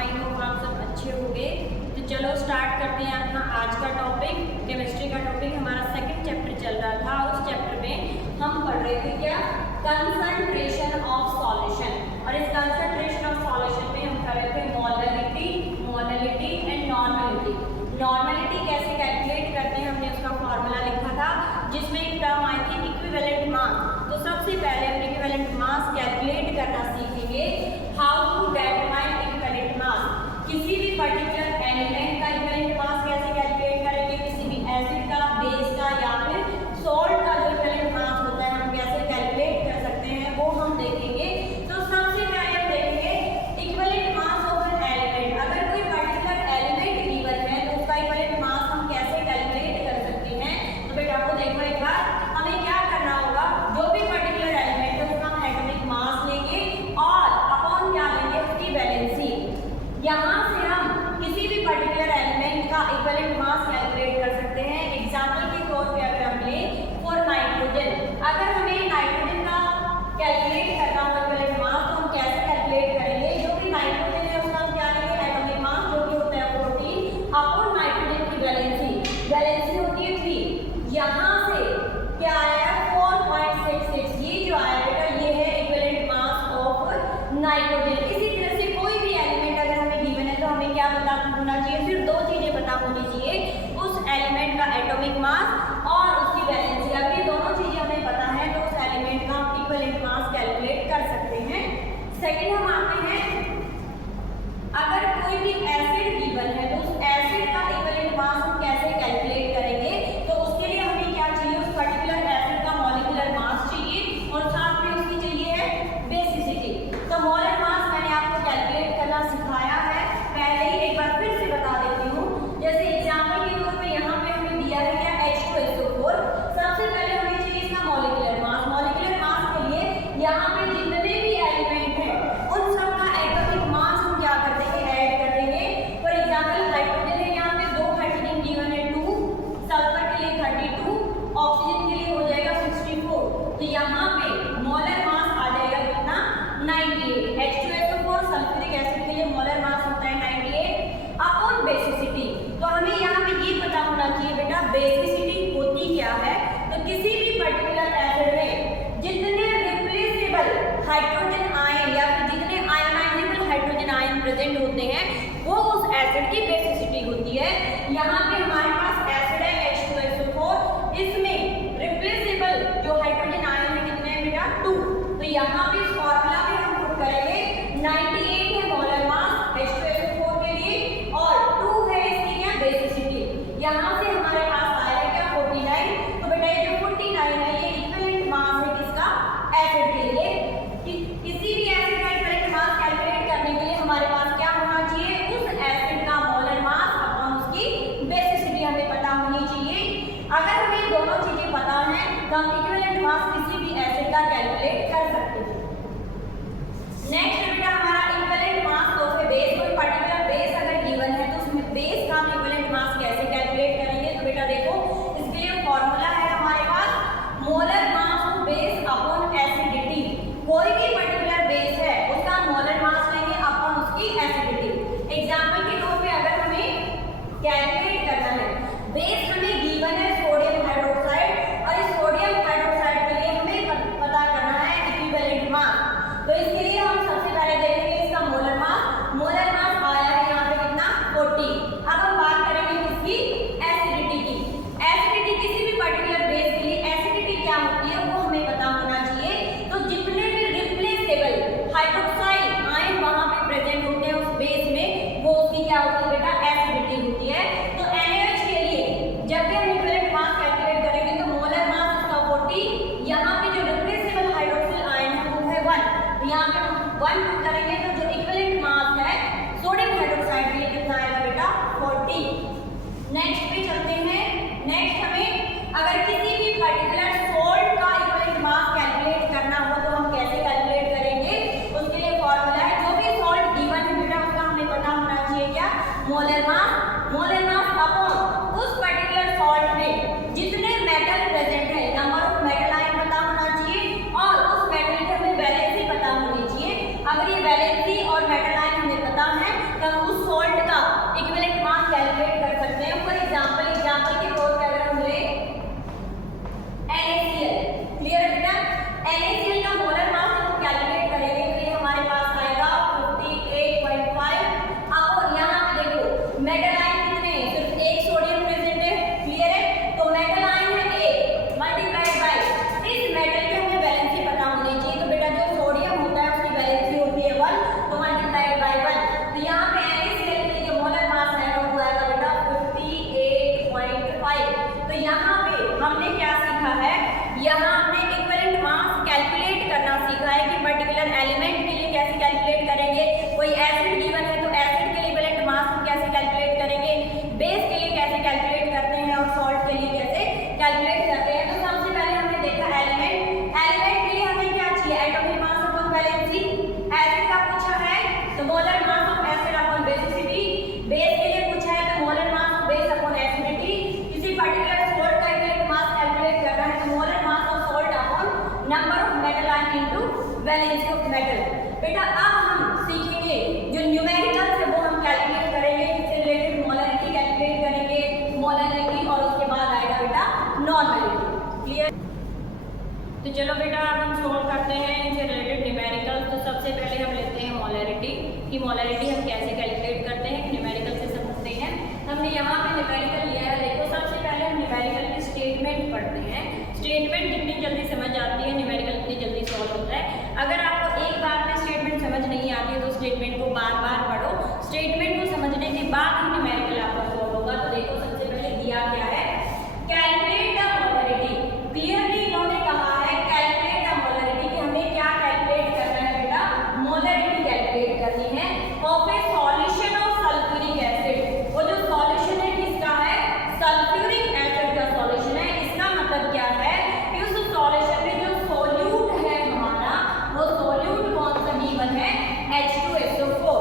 I hope आप सब अच्छे होंगे। तो चलो स्टार्ट करते हैं अपना आज का टॉपिक। केमिस्ट्री का टॉपिक हमारा सेकंड चैप्टर चल रहा था। उस चैप्टर में हम पढ़ रहे थे क्या, कंसंट्रेशन ऑफ सॉल्यूशन। और इस कंसंट्रेशन ऑफ सॉल्यूशन में हम कर रहे थे मोलैलिटी एंड नॉर्मैलिटी। नॉर्मैलिटी कैसे कैलकुलेट करते हैं हमने उसका फॉर्मूला लिखा था, जिसमें एक टर्म आई थी इक्विवेलेंट मास। तो सबसे पहले हम इक्विवेलेंट मास कैलकुलेट करना सीखेंगे। How to determine equivalent mass. किसी भी पर्टिकुलर एलिमेंट का इक्विवेलेंट मास कैसे कैलकुलेट करेंगे, किसी भी एसिड का, बेस का या फिर सॉल्ट का जो इक्विवेलेंट मास होता है हम कैसे कैलकुलेट कर सकते हैं, वो हम देखेंगे। तो सबसे पहले हम देखेंगे equivalent mass of an element. अगर कोई पर्टिकुलर एलिमेंट गिवन है तो उसका इक्विवेलेंट मास हम कैसे कैलकुलेट कर सकते हैं। तो बेटा आपको देखो, एक बार हमें क्या करना होगा, जो भी पर्टिकुलर एलिमेंट है उसका हम एटॉमिक मास लेंगे और अपॉन क्या लेंगे, उसकी वैलेंसी। यहाँ से हम किसी भी पर्टिकुलर एलिमेंट का इक्विवेलेंट मास कैलकुलेट कर सकते हैं। एग्जांपल के तौर पे अगर हम लें फॉर नाइट्रोजन, अगर हमें नाइट्रोजन का कैलकुलेट करना हो इक्विवेलेंट मास तो हम कैसे कैलकुलेट करेंगे। जो भी नाइट्रोजन है उसका हम क्या लेंगे, एटॉमिक मास, जो कि होता है 14 अपॉन नाइट्रोजन की वैलेंसी होती है 3। यहाँ से क्या आया 4.66। ये जो आया बेटा ये है इक्विवेलेंट मास ऑफ नाइट्रोजन। इसी तरह से कोई भी एलिमेंट अगर हमें गिवन है तो हमें क्या पता होना चाहिए, सिर्फ दो चीजें पता होनी चाहिए, उस एलिमेंट का एटॉमिक मास और उसकी वैलेंसी। अगर ये दोनों चीजें हमें पता है तो उस एलिमेंट का हम इक्विवेलेंट मास कैलकुलेट कर सकते हैं। सेकंड हम आते हैं, अगर कोई भी एसिड गिवन है तो उस एसिड का इक्विवेलेंट मास हम कैसे कैलकुलेट करेंगे। तो उसके लिए हमें क्या चाहिए, उस पर्टिकुलर एसिड का मॉलिक्यूलर मास चाहिए और साथ में उसकी चाहिए है बेसिसिटी। तो मोलर मास मैंने आपको कैलकुलेट करना सिखाया है पहले ही, एक बार फिर से बता देती हूँ। जैसे एग्जांपल के तौर पे यहाँ पे हमें दिया है क्या, H2SO4। सबसे पहले हमें चाहिए इसका मॉलिक्यूलर मास। मॉलिक्यूलर मास के लिए यहाँ पे जितने भी एलिमेंट हैं उन सब का एटॉमिक मास हम क्या कर देंगे, ऐड कर देंगे। फॉर एग्जांपल हाइड्रोजन है, यहाँ पे 2 हाइड्रोजन गिवन है 2, सल्फर के लिए 32, ऑक्सीजन के लिए हो जाएगा 64। तो यहाँ पे मोलर मास आ जाएगा कितना, 98। H2SO4 सल्फ्यूरिक एसिड के लिए मोलर मास होता है 98 अपॉन बेसिसिटी। तो हमें यहाँ पे ये पता होना चाहिए बेटा बेसिसिटी होती क्या है। तो किसी भी पर्टिकुलर एसिड में जितने रिप्लेसेबल हाइड्रोजन आयन या फिर जितने आयोनाइजेबल हाइड्रोजन आयन प्रेजेंट होते हैं वो उस एसिड की बेसिसिटी होती है। यहाँ पे हमारे पास एसिड है H2SO4, इसमें रिप्लेसेबल जो हाइड्रोजन आयन है कितने हैं बेटा, 2। तो यहाँ पे इस फॉर्मूला में हम पुट करेंगे 98 है मोलर मास H2SO4 के लिए और 2 है इसकी क्या, बेसिसिटी। यहाँ से हमारे पास आया क्या, 49। तो बेटा ये जो 49 है ये इक्विवेलेंट मास है किसका, एसिड के लिए। किसी भी एसिड का इक्विवेलेंट मास कैलकुलेट करने के लिए हमारे पास क्या होना चाहिए, उस एसिड का मोलर मास अपॉन उसकी बेसिसिटी हमें पता होनी चाहिए। अगर हमें दोनों चीजें पता हैं तो हम इक्विवेलेंट मास किसी भी एसिड का कैलकुलेट कर सकते हैं। नेक्स्ट बेटा हमारा equivalent mass of A base. कोई पर्टिकुलर बेस अगर गिवन है तो उसमें बेस का हम इक्विवेलेंट मास कैसे कैलकुलेट करेंगे। तो बेटा देखो, इसके लिए फॉर्मूला है हमारे पास molar mass of base upon acidity. कोई भी पर्टिकुलर बेस है उसका मोलर मास लेंगे अपॉन उसकी एसिडिटी। एग्जांपल के तौर पे अगर हमें कैलकुलेट करना है, बेस हमें गिवन है सोडियम हाइड्रोक्साइड और इस सोडियम हाइड्रोक्साइड के लिए हमें पता करना है इक्विवेलेंट मास। तो इसके लिए हम सबसे पहले देखेंगे इसका मोलर मास। मोलर मास आया है यहाँ पे कितना, 40। अब हम बात करेंगे किसकी, एसिडिटी की। एसिडिटी किसी भी पर्टिकुलर बेस के लिए एसिडिटी क्या होती है वो हमें पता होना चाहिए। तो जितने भी रिप्लेसेबल हाइड्रोक्साइड आयन वहां पे प्रेजेंट होते हैं उस बेस में, वो उसकी क्या होती है बेटा, एसिडिटी होती है। तो NaOH के लिए जब भी हम इक्विवेलेंट मास कैलकुलेट करेंगे तो मोलर मास इसका 40, यहाँ पे जो रिप्लेसेबल हाइड्रोक्सिल आयन है वो है 1। यहाँ पे हम 1 पुट करेंगे तो जो इक्विवेलेंट मास है सोडियम हाइड्रोक्साइड के लिए कितना आएगा बेटा, 40। नेक्स्ट पे चलते हैं। नेक्स्ट हमें अगर किसी भी पर्टिकुलर सॉल्ट का इक्विवेलेंट मास कैलकुलेट करना हो तो हम कैसे कैलकुलेट करेंगे। उसके लिए फॉर्मूला है, जो भी सॉल्ट गिवन है बेटा उसका हमें पता होना चाहिए क्या, molar mass. Molar mass upon उस पर्टिकुलर सॉल्ट में जितने मेटल प्रेजेंट है, नंबर ऑफ मेटल आयन पता होना चाहिए और उस मेटल की हमें वैलेंसी पता होनी चाहिए। अगर ये वैलेंसी और मेटल आयन हमें पता पता है तो हम उस सॉल्ट का इक्विवेलेंट मास कैलकुलेट कर सकते हैं। फॉर एग्जांपल के तौर पे अगर हम ले NaCl, क्लियर है बेटा? NaCl का मोलर मास हम कैलकुलेट करेंगे तो ये हमारे पास आएगा 58.5। अब यहाँ पे देखो मेटल आयन कितने हैं, सिर्फ एक सोडियम प्रेजेंट है, क्लियर है? तो मेटल आयन है 1 मल्टीप्लाइड बाय इस मेटल की हमें वैलेंसी पता होनी चाहिए। तो बेटा जो सोडियम होता है उसकी वैलेंसी होती है 1, तो मल्टीप्लाइड बाय 1। तो यहाँ पे NaCl के लिए जो मोलर मास आएगा वो आएगा बेटा 58.5। तो यहाँ पे हमने क्या सीखा है, यहाँ हमने इक्विवेलेंट मास कैलकुलेट करना सीखा है कि पर्टिकुलर एलिमेंट के लिए कैसे कैलकुलेट करेंगे। कोई एसिड गिवन है तो एसिड के लिए इक्विवेलेंट मास हम कैसे कैलकुलेट करेंगे, बेस के लिए कैसे कैलकुलेट करते हैं और सॉल्ट के लिए कैसे कैलकुलेट करते हैं। तो सबसे पहले हमने देखा एलिमेंट के लिए हमें क्या चाहिए, atomic mass upon valency. Acid का पूछा है तो molar mass of acid upon basicity. Base के लिए पूछा है तो molar mass of base upon acidity. किसी पर्टिकुलर सॉल्ट का इक्विवेलेंट मास कैलकुलेट करना है तो molar mass of salt upon number of metal ion into valency of metal. बेटा अब हम सीखेंगे जो न्यूमेरिकल्स है वो हम कैलकुलेट करेंगे, इससे रिलेटेड मोलरिटी कैलकुलेट करेंगे, मोलरिटी, और उसके बाद आएगा बेटा नॉर्मलिटी, क्लियर? तो चलो बेटा अब हम सोल्व करते हैं इनसे रिलेटेड न्यूमेरिकल। तो सबसे पहले हम लेते हैं मोलरिटी कि मोलरिटी हम कैसे कैलकुलेट करते हैं, न्यूमेरिकल से समझते हैं। हमने यहाँ पे न्यूमेरिकल लिया है, देखो सबसे पहले हम न्यूमेरिकल की स्टेटमेंट पढ़ते हैं। स्टेटमेंट जितनी जल्दी समझ आती है न्यूमेरिकल उतनी जल्दी सॉल्व होता है। अगर आपको एक बार में स्टेटमेंट समझ नहीं आती है तो स्टेटमेंट को बार बार पढ़ो, स्टेटमेंट को समझने के बाद ही न्यूमेरिकल आपका सॉल्व होगा। तो देखो सबसे पहले दिया क्या है, कैलकुलेट द मोलरिटी। क्लियरली इन्होंने कहा है कैलकुलेट द मोलरिटी कि हमें क्या कैलकुलेट करना है बेटा, मोलरिटी कैलकुलेट करनी है of A solution of sulphuric acid. वो जो सॉल्यूशन है किसका है, सल्फ्यूरिक एसिड का सॉल्यूशन है। इसका मतलब क्या है कि उस सॉल्यूशन में जो सोल्यूट है हमारा, वो सोल्यूट कौन सा गिवन है, H2SO4।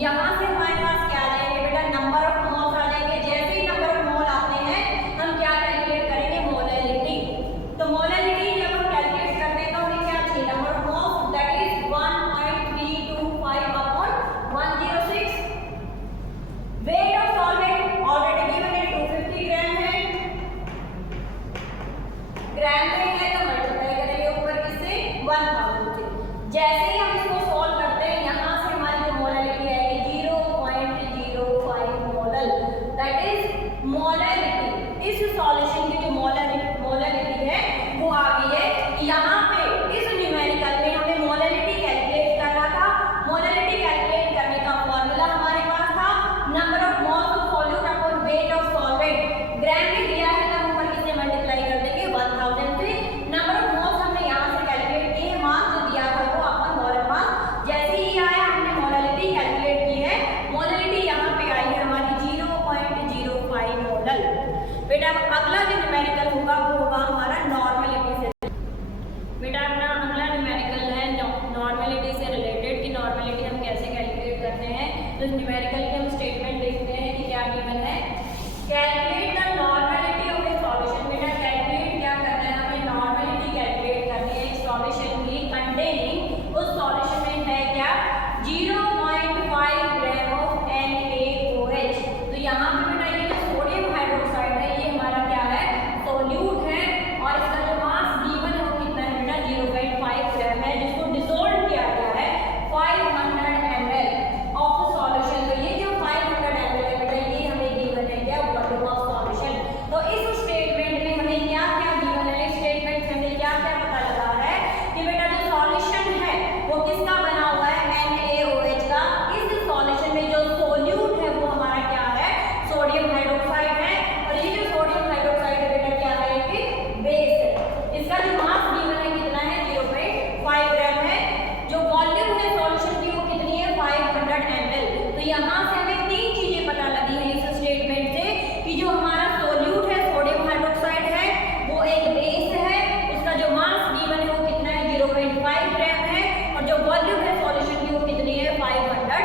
यहाँ से हमारे पास क्या आ जाएंगे बेटा, नंबर ऑफ मोल्स आ जाएंगे। जैसे ही नंबर ऑफ मोल आते हैं हम क्या कैलकुलेट करेंगे, मोलैलिटी। तो मोलैलिटी जब हम कैलकुलेट करते हैं तो हमें क्या चाहिए, number of moles that is 1.325 upon 106। Wait of solvent already given है 250 ग्राम है, ग्राम में है तो मल्टीप्लाई करेंगे ऊपर किससे, 1000 से। जैसे ही हम इसको सॉल्व करते हैं यहाँ से हमारी जो मोलैलिटी आएगी 0.05 मोलल, दैट इज मोलैलिटी। इस सॉल्यूशन की जो मोलैलिटी है वो आ गई है। यहाँ पे इस न्यूमेरिकल में हमें मोलैलिटी कैलकुलेट करना था। मोलैलिटी कैलकुलेट करने का फॉर्मूला हमारे पास था number of moles of solute upon weight of solvent. Gram में दिया है तो हम ऊपर किससे मल्टीप्लाई कर देंगे, 1000 से। नंबर ऑफ मोल्स हमने यहाँ से कैलकुलेट किए, मास जो दिया था वो अपन मोलर मास। जैसे ही आया हमने मोलैलिटी कैलकुलेट की है, मोलैलिटी यहाँ पे आई है हमारी 0.05 मोलल। बेटा अब अगला जो न्यूमेरिकल होगा वो होगा हमारा नॉर्मलिटी से। बेटा अपना अगला न्यूमेरिकल है नॉर्मलिटी से रिलेटेड, कि नॉर्मलिटी हम कैसे कैलकुलेट करते हैं। तो इस न्यूमेरिकल के हम स्टेटमेंट देखते हैं कि क्या गिवन है। Calculate the normality of A solution. बेटा कैलकुलेट क्या करना है, हमें नॉर्मलिटी कैलकुलेट करनी है एक सॉल्यूशन की कंटेनिंग, उस सॉल्यूशन में है क्या, 0.5 ग्राम ऑफ NaOH। तो यहाँ पे बेटा ये जो सोडियम हाइड्रोक्साइड है ये हमारा क्या है, सोल्यूट है, और इसका जो मास गिवन है वो कितना है बेटा, 0.5 ग्राम है, जिसको डिसोल्व किया गया है 500 ml ऑफ सॉल्यूशन। तो ये जो 500 ml है बेटा ये हमें गिवन है क्या, वॉल्यूम ऑफ सॉल्यूशन। तो इस स्टेटमेंट में हमें क्या क्या गिवन है, स्टेटमेंट से हमें क्या क्या पता लगा है कि बेटा जो सॉल्यूशन है वो किसका बना हुआ है, NaOH का। इस सॉल्यूशन में जो सोल्यूट है वो हमारा क्या है, सोडियम हाइड्रोक्साइड है, और ये जो सोडियम हाइड्रोक्साइड है बेटा क्या है, एक बेस है। इसका जो मास गिवन है कितना है, 0.5 ग्राम है। जो वॉल्यूम है सॉल्यूशन की वो कितनी है, 500 ml। तो यहाँ से हमें तीन चीजें पता लगी है इस स्टेटमेंट से, कि जो हमारा सोल्यूट है सोडियम हाइड्रोक्साइड है वो एक बेस है, उसका जो मास गिवन है वो कितना है, 0.5 ग्राम है, और जो वॉल्यूम है सॉल्यूशन की वो कितनी है, 500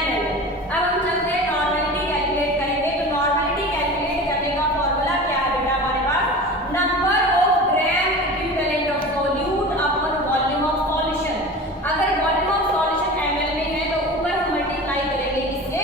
ml। अब हम चलते हैं नॉर्मलिटी कैलकुलेट करेंगे। तो नॉर्मलिटी कैलकुलेट करने का फॉर्मूला क्या है बेटा हमारे पास, number of gram equivalent of solute upon volume of solution. अगर वॉल्यूम ऑफ सॉल्यूशन ml में है तो ऊपर हम मल्टीप्लाई करेंगे इससे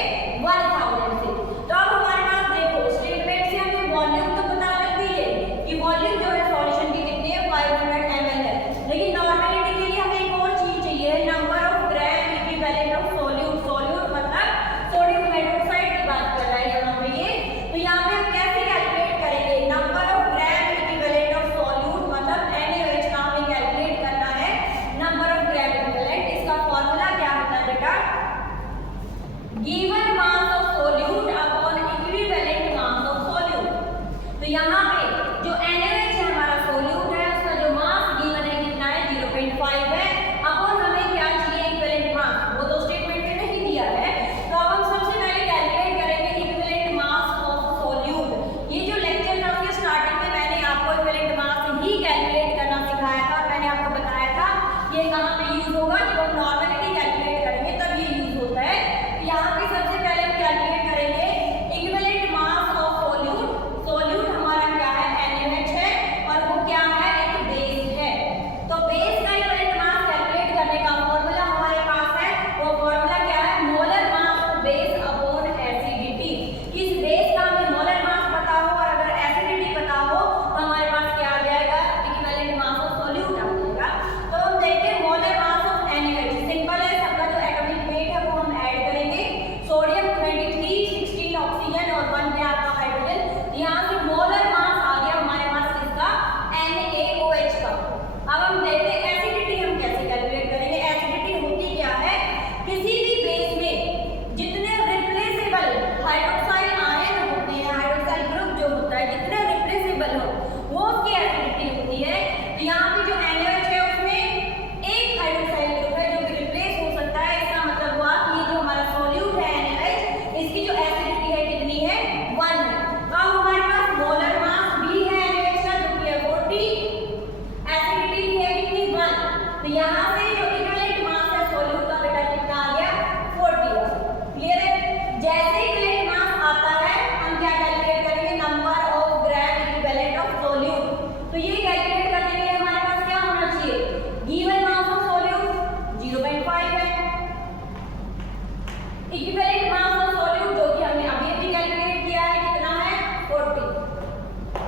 इक्विवेलेंट मास ऑफ सॉल्यूट जो कि हमने अभी अभी कैलकुलेट किया है कितना है 40।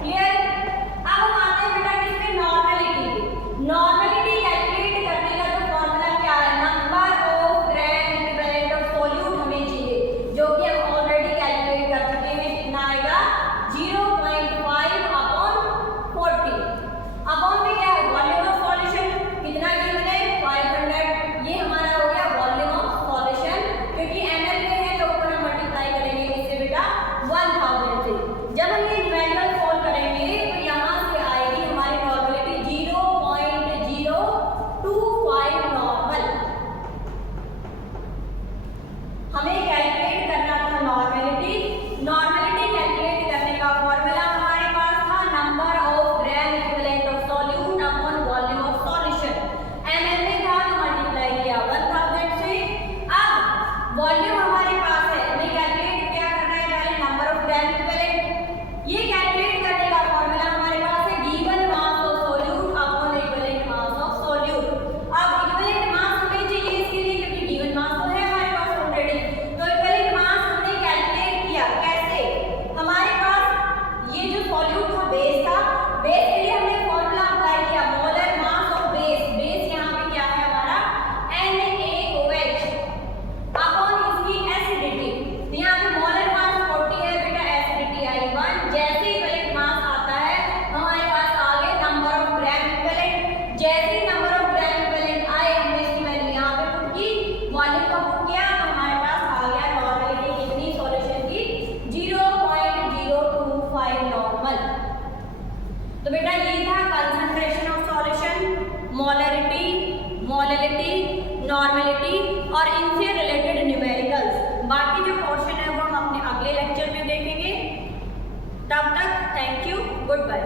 क्लियर। अब हम आते हैं बेटा किसके नॉर्मेलिटी पे। नॉर्मेलिटी कैलकुलेट करने का जो फॉर्मूला क्या है, number of gram equivalent of solute हमें चाहिए जो कि हम ऑलरेडी कैलकुलेट कर चुके हैं। कितना आएगा 0.5 अपॉन 40 अपॉन में क्या है वॉल्यूम ऑफ सॉल्यूशन कितना गिवन है 500। ये हमारा हो गया वॉल्यूम ऑफ सॉल्यूशन क्योंकि ml में है तो ऊपर हम मल्टीप्लाई करेंगे इससे बेटा 1000 से। जब हम ये न्यूमेरिकल सॉल्व करेंगे तो यहाँ से आएगी हमारी नॉर्मलिटी 0.025 नॉर्मल। हमें कैलकुलेट करना था नॉर्मलिटी। नॉर्मलिटी कैलकुलेट करने का फॉर्मूला हमारे पास था number of gram equivalent of solute upon volume of solution. ml में था तो मल्टीप्लाई किया 1000 से। अब वॉल्यूम हमारे पास है, हमें कैलकुलेट क्या करना है पहले नंबर ऑफ ग्राम इक्विवेलेंट। ये कैलकुलेट करने का फॉर्मूला हमारे पास है given mass of solute upon equivalent mass of solute. अब इक्विवेलेंट मास हमें चाहिए इसके लिए क्योंकि गिवन मास तो है हमारे पास ऑलरेडी, तो इक्विवेलेंट मास हमने कैलकुलेट किया कैसे। हमारे पास ये जो सॉल्यूट था बेस था, बेस के लिए हमने फॉर्मूला अप्लाई किया molar mass of base. Base यहाँ पे क्या है हमारा NaOH अपॉन इसकी एसिडिटी। तो यहाँ पे मोलर मास 40 है बेटा, एसिडिटी आई 1। जैसे इक्विवेलेंट मास आता है हमारे पास आ गए नंबर ऑफ ग्राम इक्विवेलेंट। जैसे नंबर ऑफ ग्राम इक्विवेलेंट आए हमने इसकी वैल्यू यहाँ पे पुट की, वॉल्यूम का पुट किया तो हमारे पास आ गया नॉर्मलिटी कितनी सॉल्यूशन की 0.025 नॉर्मल। तो बेटा ये था concentration of solution, molarity, molality, normality और इनसे रिलेटेड न्यूमेरिकल्स। बाकी जो पोर्शन है वो हम अपने अगले लेक्चर में देखेंगे। तब तक थैंक यू, गुड बाय।